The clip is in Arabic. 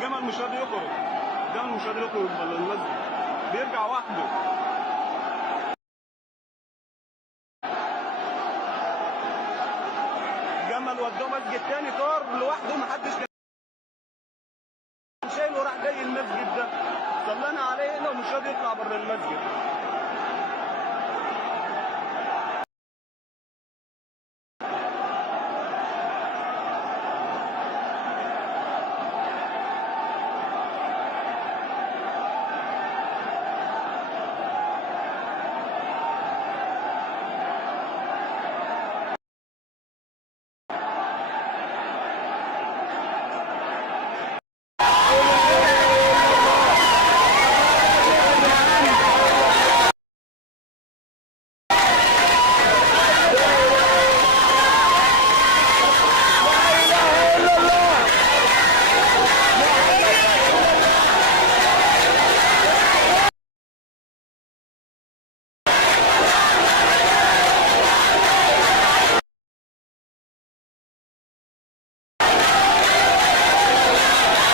الجمل مش راضي يخرج، الجمل مش راضي يخرج من المسجد، بيرجع وحده. الجمل ودوه مسجد تاني طار لوحده، محدش كان شايله، راح جاي المسجد ده صلينا عليه هنا ومش راضي يطلع بره المسجد.